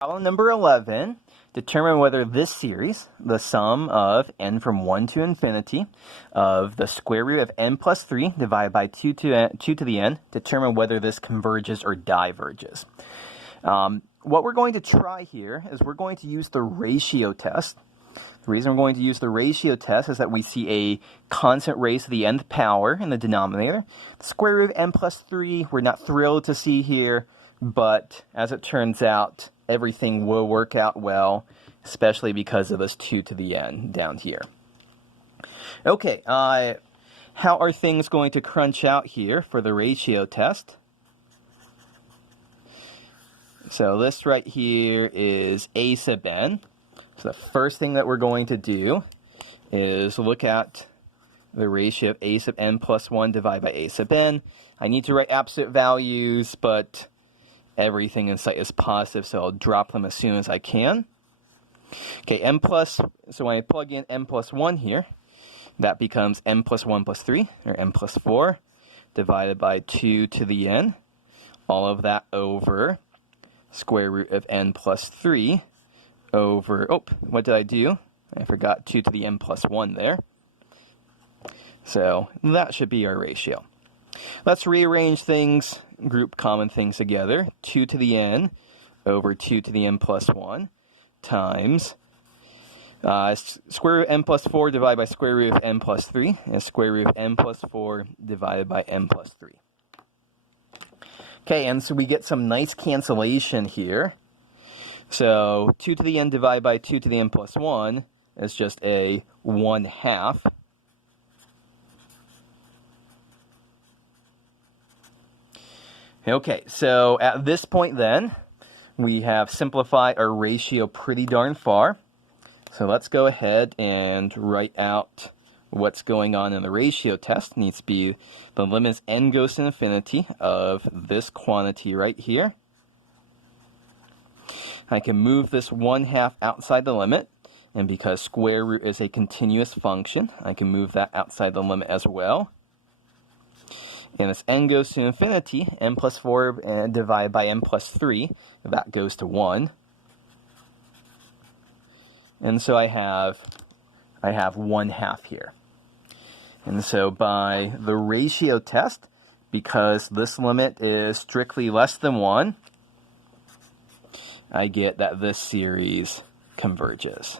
Problem number 11, determine whether this series, the sum of n from 1 to infinity of the square root of n plus 3 divided by 2 to the n, determine whether this converges or diverges. What we're going to try here is we're going to use the ratio test. The reason we're going to use the ratio test is that we see a constant raised to the nth power in the denominator. The square root of n plus 3, we're not thrilled to see here, but as it turns out, everything will work out well, especially because of this 2 to the n down here. Okay, how are things going to crunch out here for the ratio test? So this right here is a sub n. So the first thing that we're going to do is look at the ratio of a sub n plus 1 divided by a sub n. I need to write absolute values, but everything in sight is positive, so I'll drop them as soon as I can. Okay, so when I plug in n plus 1 here, that becomes n plus 1 plus 3, or n plus 4, divided by 2 to the n. All of that over square root of n plus 3 over, what did I do? I forgot 2 to the n plus 1 there. So that should be our ratio. Let's rearrange things, group common things together. 2 to the n over 2 to the n plus 1 times square root of n plus 4 divided by square root of n plus 3 is square root of n plus 4 divided by n plus 3. Okay, and so we get some nice cancellation here. So 2 to the n divided by 2 to the n plus 1 is just a 1/2. Okay, so at this point then, we have simplified our ratio pretty darn far. So let's go ahead and write out what's going on in the ratio test. It needs to be the limit as n goes to infinity of this quantity right here. I can move this 1/2 outside the limit, and because square root is a continuous function, I can move that outside the limit as well. And as n goes to infinity, n plus 4 divided by n plus 3, that goes to 1. And so I have 1/2 here. And so by the ratio test, because this limit is strictly less than 1, I get that this series converges.